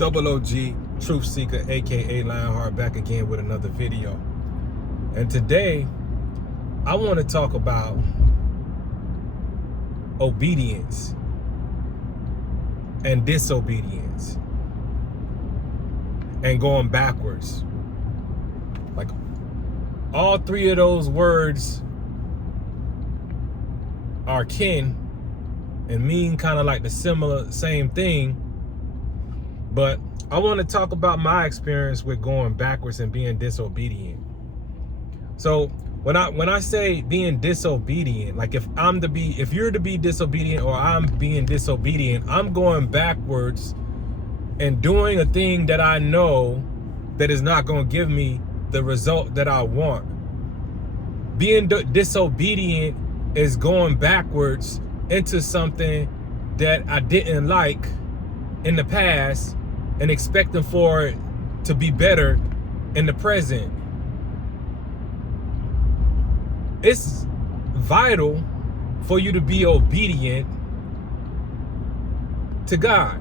Double OG, Truth Seeker, aka Lionheart, back again with another video. And today, I want to talk about obedience and disobedience and going backwards. Like, all three of those words are kin and mean kind of like the same thing. But I want to talk about my experience with going backwards and being disobedient. So when I say being disobedient, like if you're to be disobedient or I'm being disobedient, I'm going backwards and doing a thing that I know that is not going to give me the result that I want. Being disobedient is going backwards into something that I didn't like in the past and expecting for it to be better in the present. It's vital for you to be obedient to God.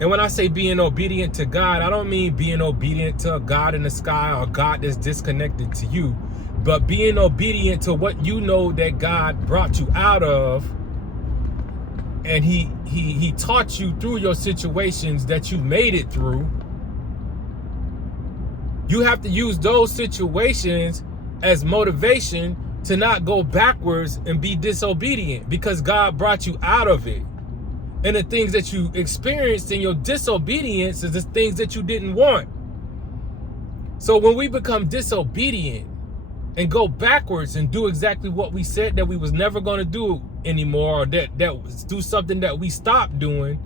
And when I say being obedient to God, I don't mean being obedient to a God in the sky or God that's disconnected to you, but being obedient to what you know that God brought you out of, and he taught you through your situations that you made it through. You have to use those situations as motivation to not go backwards and be disobedient, because God brought you out of it. And the things that you experienced in your disobedience is the things that you didn't want. So when we become disobedient and go backwards and do exactly what we said that we was never going to do anymore, or that do something that we stopped doing,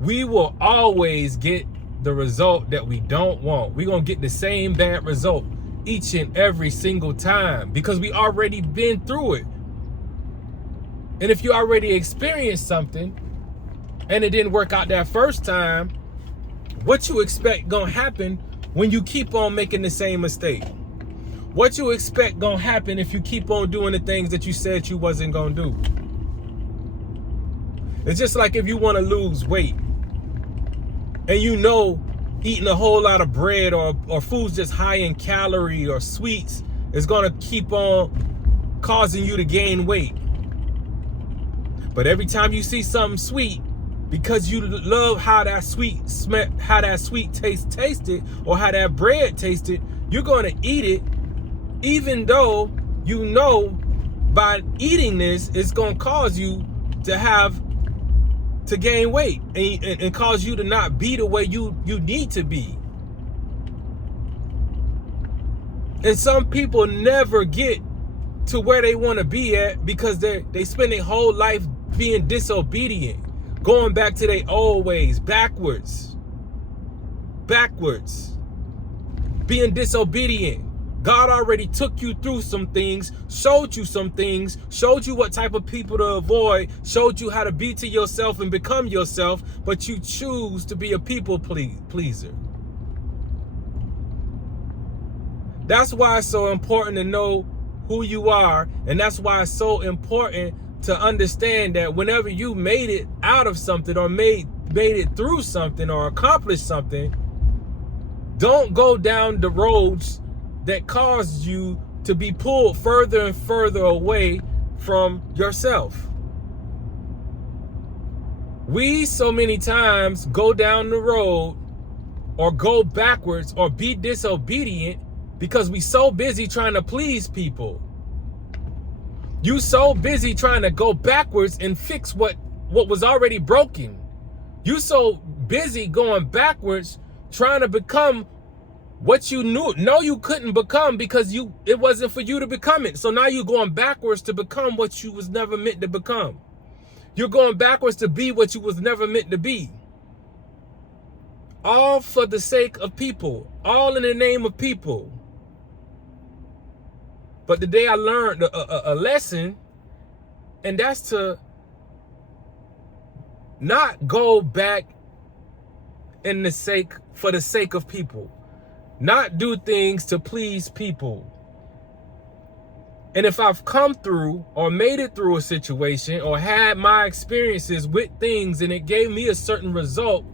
we will always get the result that we don't want. We're going to get the same bad result each and every single time, because we already been through it. And if you already experienced something and it didn't work out that first time, what you expect gonna happen when you keep on making the same mistake? What you expect gonna happen if you keep on doing the things that you said you wasn't gonna do? It's just like if you want to lose weight and you know eating a whole lot of bread or foods just high in calorie or sweets is gonna keep on causing you to gain weight. But every time you see something sweet, because you love how that sweet taste tasted, or how that bread tasted, you're gonna eat it, even though you know by eating this it's gonna cause you to gain weight and cause you to not be the way you need to be. And some people never get to where they want to be at because they spend their whole life being disobedient, going back to their old ways, backwards, being disobedient. God already took you through some things, showed you some things, showed you what type of people to avoid, showed you how to be to yourself and become yourself, but you choose to be a people pleaser. That's why it's so important to know who you are, and that's why it's so important to understand that whenever you made it out of something or made it through something or accomplished something, don't go down the roads that caused you to be pulled further and further away from yourself. We so many times go down the road or go backwards or be disobedient because we so busy trying to please people. You so busy trying to go backwards and fix what was already broken. You so busy going backwards trying to become what you know you couldn't become because it wasn't for you to become it. So now you're going backwards to become what you was never meant to become. You're going backwards to be what you was never meant to be. All for the sake of people, all in the name of people. But today I learned a lesson, and that's to not go back for the sake of people. Not do things to please people. And if I've come through or made it through a situation or had my experiences with things and it gave me a certain result,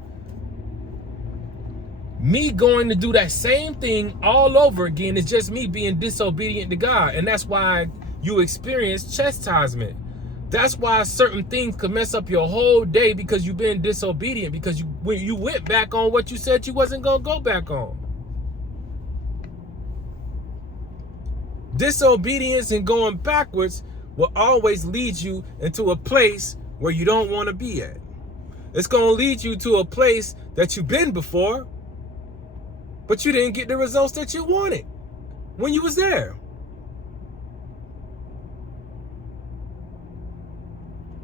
Me going to do that same thing all over again is just me being disobedient to God. And that's why you experience chastisement. That's why certain things can mess up your whole day, because you've been disobedient, because you went back on what you said you wasn't going to go back on. Disobedience and going backwards will always lead you into a place where you don't want to be at. It's going to lead you to a place that you've been before, but you didn't get the results that you wanted when you was there.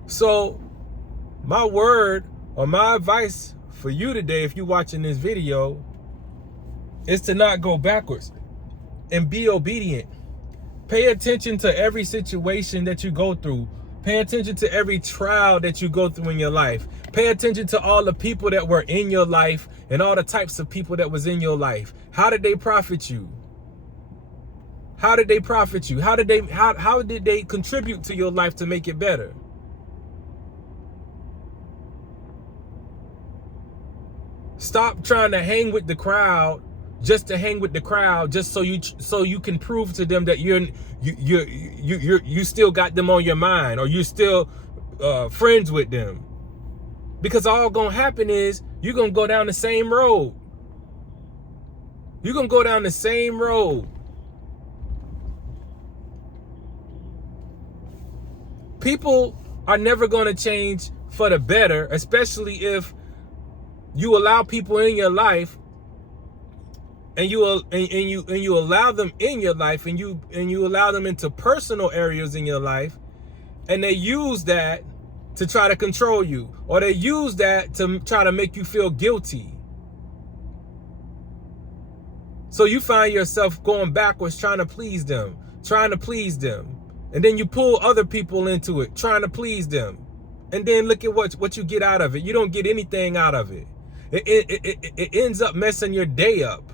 So my word or my advice for you today, if you're watching this video, is to not go backwards and be obedient. Pay attention to every situation that you go through. Pay attention to every trial that you go through in your life. Pay attention to all the people that were in your life and all the types of people that was in your life. How did they profit you? How did they profit you? How did they contribute to your life to make it better? Stop trying to hang with the crowd just to hang with the crowd, just so you can prove to them that you still got them on your mind, or you're still friends with them. Because all gonna happen is you're gonna go down the same road. You're gonna go down the same road. People are never gonna change for the better, especially if you allow people in your life, and you allow them in your life, and you allow them into personal areas in your life, and they use that to try to control you, or they use that to try to make you feel guilty. So you find yourself going backwards, trying to please them, and then you pull other people into it, trying to please them, and then look at what you get out of it. You don't get anything out of it. It ends up messing your day up.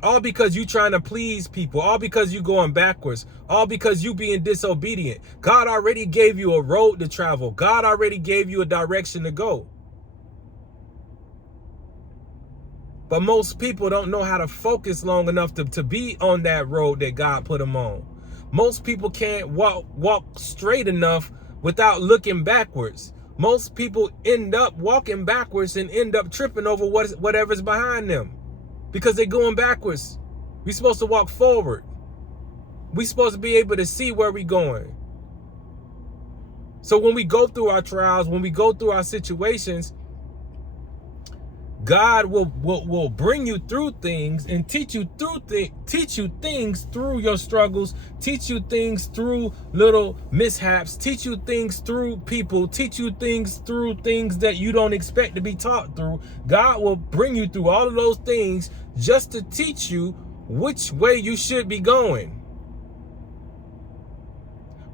All because you trying to please people. All because you going backwards. All because you being disobedient. God already gave you a road to travel. God already gave you a direction to go. But most people don't know how to focus long enough to be on that road that God put them on. Most people can't walk straight enough without looking backwards. Most people end up walking backwards and end up tripping over whatever's behind them, because they're going backwards. We're supposed to walk forward. We're supposed to be able to see where we're going. So when we go through our trials, when we go through our situations, God will bring you through things and teach you things through your struggles, teach you things through little mishaps, teach you things through people, teach you things through things that you don't expect to be taught through. God will bring you through all of those things just to teach you which way you should be going.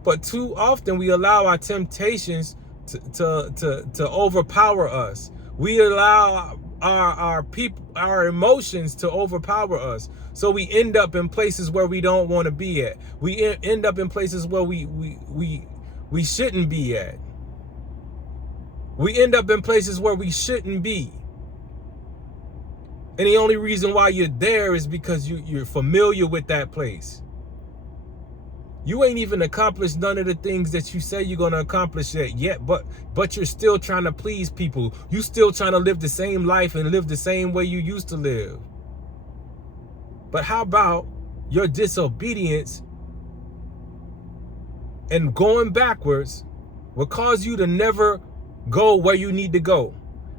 But too often we allow our temptations to overpower us. We allow our emotions to overpower us. So we end up in places where we don't want to be at. We end up in places where we shouldn't be at. We end up in places where we shouldn't be. And the only reason why you're there is because you're familiar with that place. You ain't even accomplished none of the things that you say you're going to accomplish yet, but you're still trying to please people. You still trying to live the same life and live the same way you used to live. But how about your disobedience and going backwards will cause you to never go where you need to go?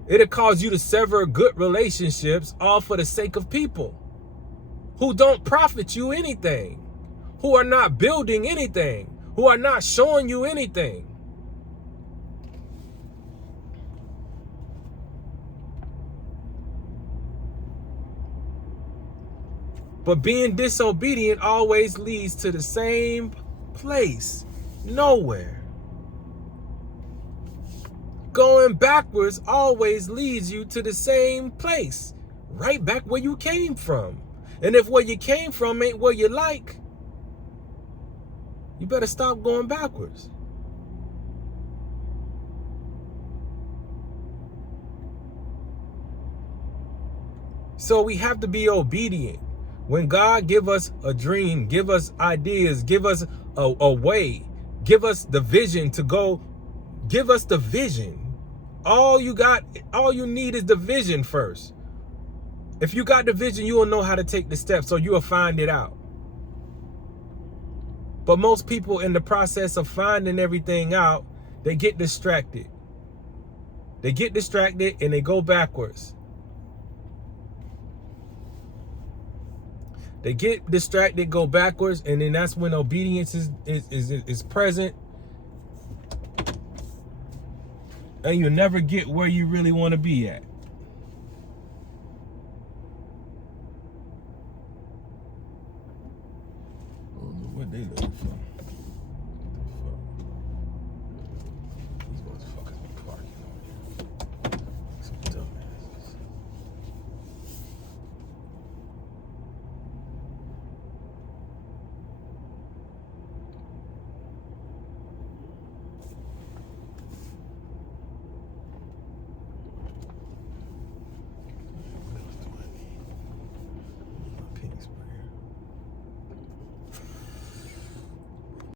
It'll cause you to sever good relationships all for the sake of people who don't profit you anything, who are not building anything, who are not showing you anything. But being disobedient always leads to the same place, nowhere. Going backwards always leads you to the same place, right back where you came from. And if where you came from ain't where you like, you better stop going backwards. So we have to be obedient. When God give us a dream, give us ideas, give us a way, give us the vision to go, give us the vision. All you need is the vision first. If you got the vision, you will know how to take the steps, so you will find it out. But most people, in the process of finding everything out, they get distracted. They get distracted and they go backwards. They get distracted, go backwards, and then that's when obedience is present. And you'll never get where you really want to be at.